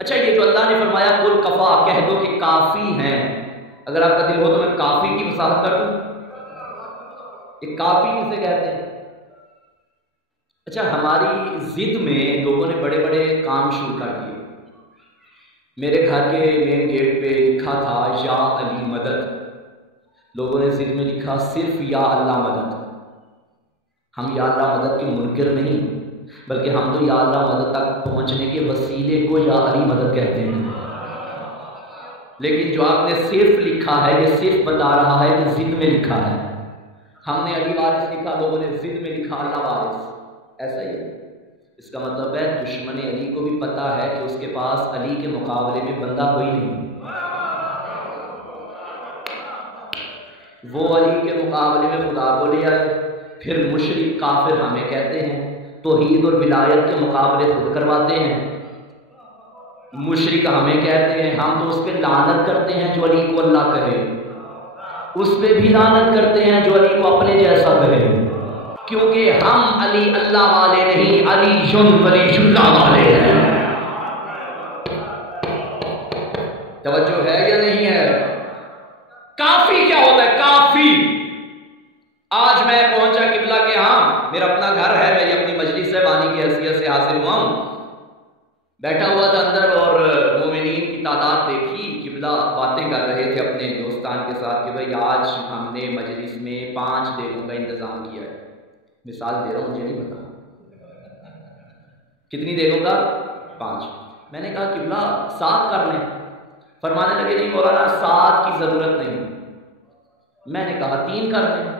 اچھا یہ جو اللہ نے فرمایا قل کفا، کہہ دو کہ کافی ہیں، اگر آپ کا دل ہو تو میں کافی کی وضاحت کر دوں، یہ کافی کسے کہتے ہیں؟ اچھا ہماری ضد میں لوگوں نے بڑے بڑے کام شروع کر دیے۔ میرے گھر کے مین گیٹ پہ لکھا تھا یا علی مدد، لوگوں نے ضد میں لکھا صرف یا اللہ مدد۔ ہم یا اللہ مدد کے منکر نہیں، بلکہ ہم تو یا اللہ مدد تک پہنچنے کے وسیلے کو یا علی مدد کہتے ہیں۔ لیکن جو آپ نے صرف لکھا ہے یہ صرف بتا رہا ہے کہ ضد میں لکھا ہے۔ ہم نے علی وارث لکھا، لوگوں نے ضد میں لکھا اللہ وارث، ایسا ہی ہے۔ اس کا مطلب ہے دشمن علی کو بھی پتہ ہے کہ اس کے پاس علی کے مقابلے میں بندہ کوئی نہیں، وہ علی کے مقابلے میں خدا کو لے آئے۔ پھر مشرک کافر ہمیں کہتے ہیں، توحید اور ولایت کے مقابلے خود کرواتے ہیں۔ مشرک ہمیں کہتے ہیں، ہم تو اس پہ لعنت کرتے ہیں جو علی کو اللہ کہے، اس پہ بھی لعنت کرتے ہیں جو علی کو اپنے جیسا کہے، کیونکہ ہم علی اللہ والے نہیں، علی ولی اللہ والے ہیں۔ توجہ ہے یا نہیں ہے؟ کافی کیا ہوتا ہے؟ کافی، آج میں پہنچا قبلہ کے ہاں، میرا اپنا گھر ہے، میری اپنی مجلس ہے، بانی کی حیثیت سے حاضر ہوا ہوں، بیٹھا ہوا تھا اندر اور مومنین کی تعداد دیکھی، قبلہ باتیں کر رہے تھے اپنے دوستان کے ساتھ کہ بھائی آج ہم نے مجلس میں 5 دیگوں کا انتظام کیا ہے، مثال دے رہا ہوں، مجھے نہیں پتا کتنی دیگوں کا، 5۔ میں نے کہا قبلہ 7 کر لیں، فرمانے لگے نہیں مولانا 7 کی ضرورت نہیں۔ میں نے کہا 3 کر لیں،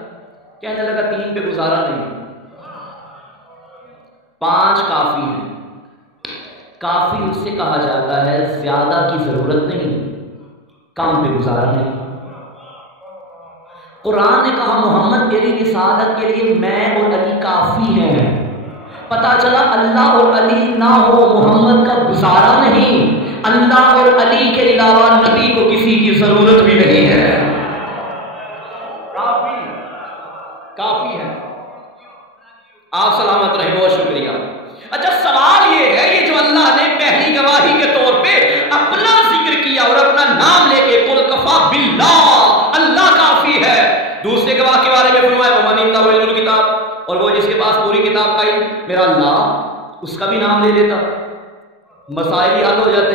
کہنے لگا 3 پہ گزارا نہیں، 5 کافی ہے۔ کافی اس سے کہا جاتا ہے زیادہ کی ضرورت نہیں، کم پہ گزارا نہیں۔ قرآن نے کہا محمد تیری رسالت کے لیے میں اور علی کافی ہیں، پتا چلا اللہ اور علی نہ ہو محمد کا گزارا نہیں، اللہ اور علی کے علاوہ نبی کو کسی کی ضرورت بھی نہیں ہے، کافی ہے۔ آپ سلامت رہیں، بہت شکریہ۔ اچھا سوال یہ ہے، یہ جو اللہ نے پہلی گواہی کے طور پہ اپنا ذکر کیا اور اپنا نام لے کے قل کفا باللہ، اللہ کافی ہے، دوسرے گواہ کے بارے میں فرمایا ومن عنده علم الکتاب، اور وہ جس کے پاس پوری کتاب کا علم، میرا اللہ اس کا بھی نام لے لیتا، مسائل ہی حل ہو جاتے۔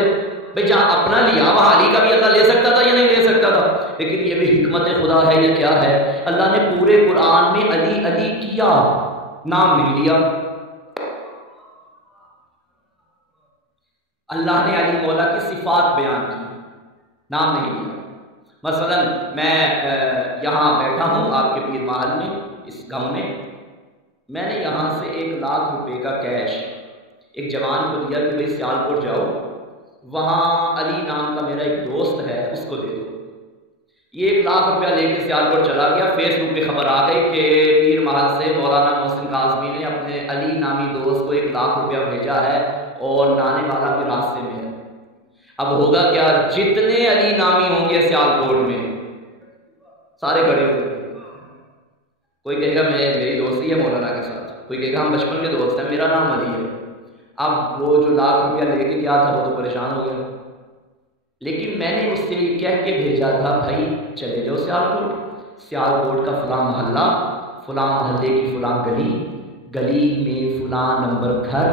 بھئی جہاں اپنا لیا وہاں علی کا بھی اللہ لے سکتا تھا یا نہیں لے سکتا تھا؟ لیکن یہ بھی حکمت خدا ہے، یہ کیا ہے؟ اللہ نے پورے قرآن میں علی علی کیا، نام نہیں لیا۔ اللہ نے علی مولا کی صفات بیان کی، نام نہیں لیا۔ مثلا میں یہاں بیٹھا ہوں آپ کے پیر محل میں، اس گاؤں میں نے یہاں سے 1 لاکھ روپے کا کیش ایک جوان کو دیا کہ بھائی سیالکوٹ جاؤ، وہاں علی نام کا میرا ایک دوست ہے، اس کو دے دو۔ یہ 1 لاکھ روپیہ لے کے سیالکوٹ چلا گیا، فیس بک پہ خبر آ گئی کہ پیر محل سے مولانا محسن کاظمی نے اپنے علی نامی دوست کو 1 لاکھ روپیہ بھیجا ہے اور لانے والا بھی راستے میں ہے۔ اب ہوگا کیا، جتنے علی نامی ہوں گے سیالکوٹ میں سارے کھڑے ہوں گے، کوئی کہے گا میری دوستی ہے مولانا کے ساتھ، کوئی کہے گا ہم بچپن کے دوست ہیں، میرا نام علی ہے۔ اب وہ جو 1 لاکھ روپیہ لے کے گیا تھا وہ تو پریشان ہو گیا، لیکن میں نے اس سے کہہ کے بھیجا تھا بھائی چلے جاؤ سیالکوٹ کا فلاں محلہ، فلاں محلے کی فلاں گلی میں فلاں نمبر گھر،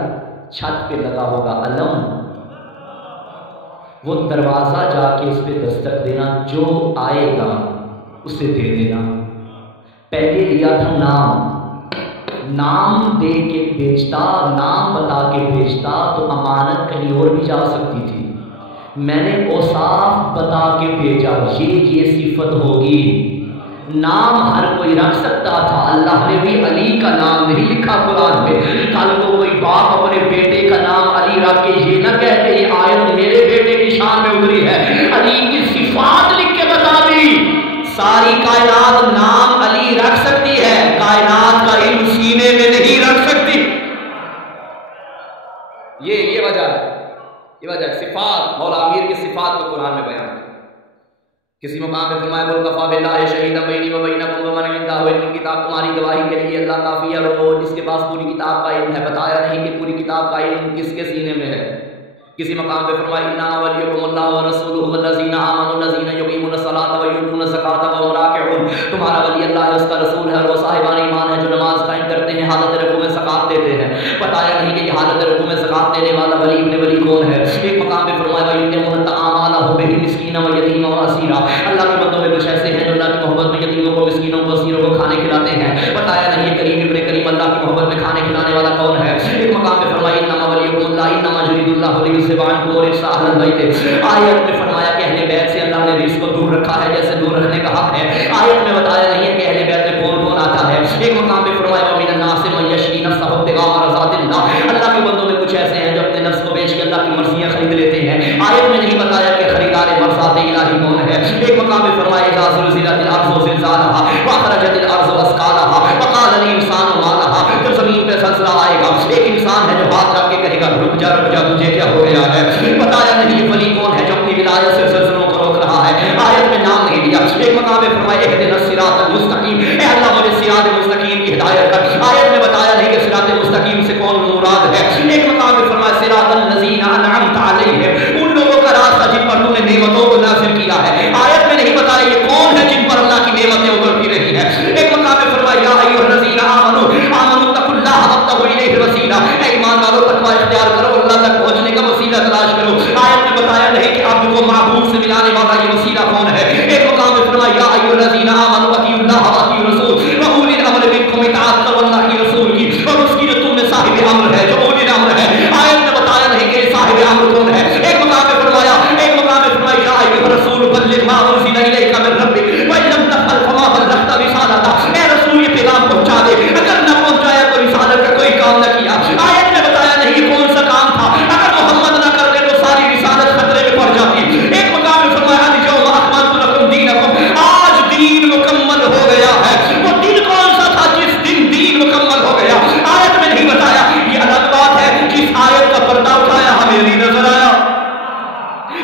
چھت پہ لگا ہوگا علم، وہ دروازہ جا کے اس پہ دستک دینا، جو آئے گا اسے دے دینا۔ پہلے لیا تھا نام دے کے بیچتا، نام بتا کے بیچتا تو امانت کہیں اور بھی جا سکتی تھی، میں نے اوصاف بتا کے بھیجا، یہ صفت ہوگی۔ نام ہر کوئی رکھ سکتا تھا، اللہ نے بھی علی کا نام نہیں لکھا قرآن میں۔ کل کو کوئی باپ اپنے بیٹے کا نام علی رکھ کے یہ نہ کہتے یہ آیت میرے بیٹے کی شان میں اتری ہے، علی کی صفات لکھ کے بتا دی۔ ساری کائنات نام علی رکھ سکتی ہے، کائنات کا علم سینے میں نہیں رکھ سکتی۔ یہ وجہ ہے، یہ وجہ ہے۔ صفات، مولا امیر کی صفات کو قرآن میں بیان ہے۔ کسی مقام میں فرمایا قل کفی باللہ شہیدا بینی و بینکم ومن عنده علم الکتاب، تمہاری گواہی کے لیے اللہ کافی ہے اور وہ جس کے پاس پوری کتاب کا علم ہے۔ بتایا نہیں کہ پوری کتاب کا علم کس کے سینے میں ہے، किसी मकाम पे फरमाया इन्नमा वलियुकुमुल्लाहु व रसूलुहु वल्लज़ीना आमनु लज़ीना युक़ीमुनस्सलाता व यु'तूनज़ ज़काता व हुम राकिऊन। तुम्हारा वली अल्लाह है, उसका रसूल है और वो साहिबान ईमान है जो नमाज कायम करते हैं, हालत रुकू में ज़कात देते हैं। बताया नहीं कि ये हालत रुकू में ज़कात देने वाला वली इब्न वली कौन है। एक मकाम पे फरमाया व युतिमुन तआमाला बिही मिस्कीना व यतीमा व असीरा। अल्लाह के बंदों में कुछ ऐसे हैं जो अल्लाह की मोहब्बत में यतीमों को, मिस्कीनों को, असीरों को खाने खिलाते हैं। बताया नहीं ये करीम इब्न करीम अल्लाह की मोहब्बत में खाने खिलाने वाला कौन है। एक मकाम पे फरमाया इन्नमा वलियुकुमुल्लाह इन्नमा युरीदुल्लाहु लियुज़हिबा अन्कुम रिज्सा अहलिल बैत। आयत में फरमाया कि अहले बैत से अल्लाह ने रिज़्क़ को दूर रखा है जैसे दूर रखने का हक है। आयत में बताया नहीं है कि अहले बैत में कौन कौन आता है। एक मकाम पे फरमाया व मिनन नास मन यशरी नफ्सहु इब्तिगा मरज़ातिल्लाह। अल्लाह के बंदों में कुछ ऐसे हैं जो अपने नफ्स को बेच के अल्लाह की मर्ज़ियां खरीद लेते हैं। आयत में नहीं बताया कि खरीदार मरज़ात इलाही कौन है। एक मकाम पे फरमाया इज़ा ज़ुलज़िलतिल अर्ज़ु ज़िलज़ालहा व अख़रजतिल अर्ज़ु अस्क़ालहा व क़ाल अल इंसानु मा लहा। जब ज़मीन पे ज़लज़ला आएगा एक इंसान है जो हाथ रख के कहेगा रुक जा तुझे क्या हो गया है। बताया नहीं ये वली कौन है जो अपनी विलायत से ज़लज़लों को रोक रहा है। आयत में नाम नहीं लिया। एक मकाम पे फरमाया इहदिनस सिरातल मुस्तकीम। ए अल्लाह मुझे सिरात मुस्तकीम की हिदायत कर। आयत में बताया नहीं कि सिरात मुस्तकीम से कौन मुराद है। एक मकाम पे फरमाया सिरातल लज़ीना अनअमता अलैहिम। उन लोगों का रास्ता जिन पर तूने नेमतों को नाज़िल किया है। आयत में नहीं बताया ये कौन है जिन पर अल्लाह की नेमतें उतरती रही है। एक मकाम पे फरमाया या अय्युहल्लज़ीना आमनू तक़ुल्लाह वब्तगू इलैहि वसीला। ए ईमान वालों तक़वा इख्तियार करो, अल्लाह तक पहुंचने का वसीला तलाश करो। आयत में बताया नहीं कि अब्द को माबूद से मिलाने वाला ये वसीला कौन है। एक मकाम पे फरमाया या अय्युहल्लज़ीना आमनू अतीउल्लाह व अतीउर रसूल व उलिल अम्र मिनकुम इताअत करो अल्लाह की रसूल की और उसकी जो तुम में साहिब अम्र है, जो उलिल अम्र है। आयत में बताया नहीं कि साहिब अम्र कौन है। एक मकाम पे फरमाया या अय्युहर रसूल बल्लिग मा उनज़िला इलैका मिन रब्बिक व इन लम तफ़अल फमा बल्लग़्ता रिसालता। ए रसूल ये पैगाम पहुंचा दे, अगर न पहुंचाया तो रिसालत का कोई काम न किया। आयत में बताया नहीं ये कौन सा काम था। अगर मोहम्मद न करते तो सारी रिसालत खतरे में पड़ जाती। एक मकाम में फरमाया अल-यौमा अकमलतु लकुम दीनकुम। आज दीन मुकम्मल हो गया है। वो दिन कौन सा था जिस दिन दीन मुकम्मल हो गया। आयत में नहीं बताया। ये अलग बात है जिस आयत का पर्दा उठाया हमें नहीं नजर आया।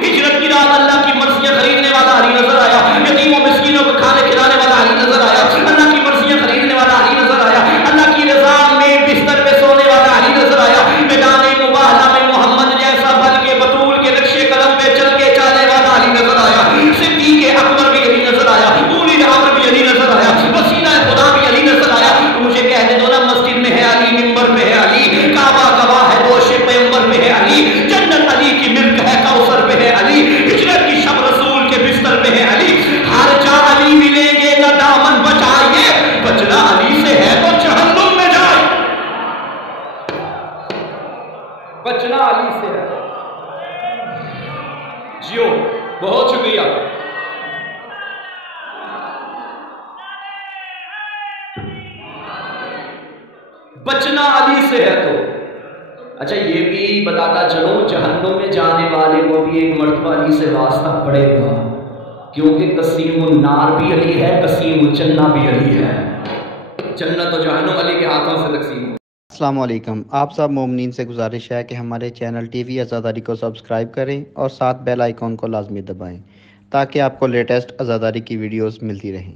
हिजरत की रात अल्लाह की मर्जियां खरीदने वाला अली नजर आया। यतीमों मिस्कीनों को खाने खिलाने वाला अली नजर आया। अल्लाह की मर्जियां खरीदने वाला अली नजर आया। अल्लाह की रज़ा में बिस्तर पे सोने वाला अली नजर आया। मैदान मुबाहला में मोहम्मद जैसा बन के बतूल के नक्शे कदम पे चल के चलने वाला अली नजर आया। सिद्दीक़ अकबर भी अली नजर आया। उलिल अम्र भी अली नजर आया। वसीला खुदा भी अली नजर आया। मुझे कहने दो ना मस्जिद में है अली, मिंबर पे है अली, काबा गवाह है, दोशे पैगंबर पे है अली, जन्नत अली की मिल्क है, कौसर पे है अली, हिजरत की शब रसूल के बिस्तर पे है अली। हर जा अली मिलेंगे ना दामन बचाइए, बचना अली से है तो जहन्नुम में जाए। बचना अली से है। जियो, बहुत शुक्रिया। बचना अली से है तो अच्छा ये भी बताता चलो जहन्नुम में जाने वाले को भी एक मर्तबा अली से वास्ता पड़ेगा, क्योंकि कसीमुन नार भी अली है, कसीमुल जन्नत भी अली है। जन्नत और जहन्नुम अली के हाथों से तकसीम। अस्सलाम वालेकुम। आप सब मोमिनीन से गुजारिश है कि हमारे चैनल टीवी आज़ादारी को सब्सक्राइब करें और साथ बेल आइकॉन को लाजमी दबाएं ताकि आपको लेटेस्ट आज़ादारी की वीडियोस मिलती रहें।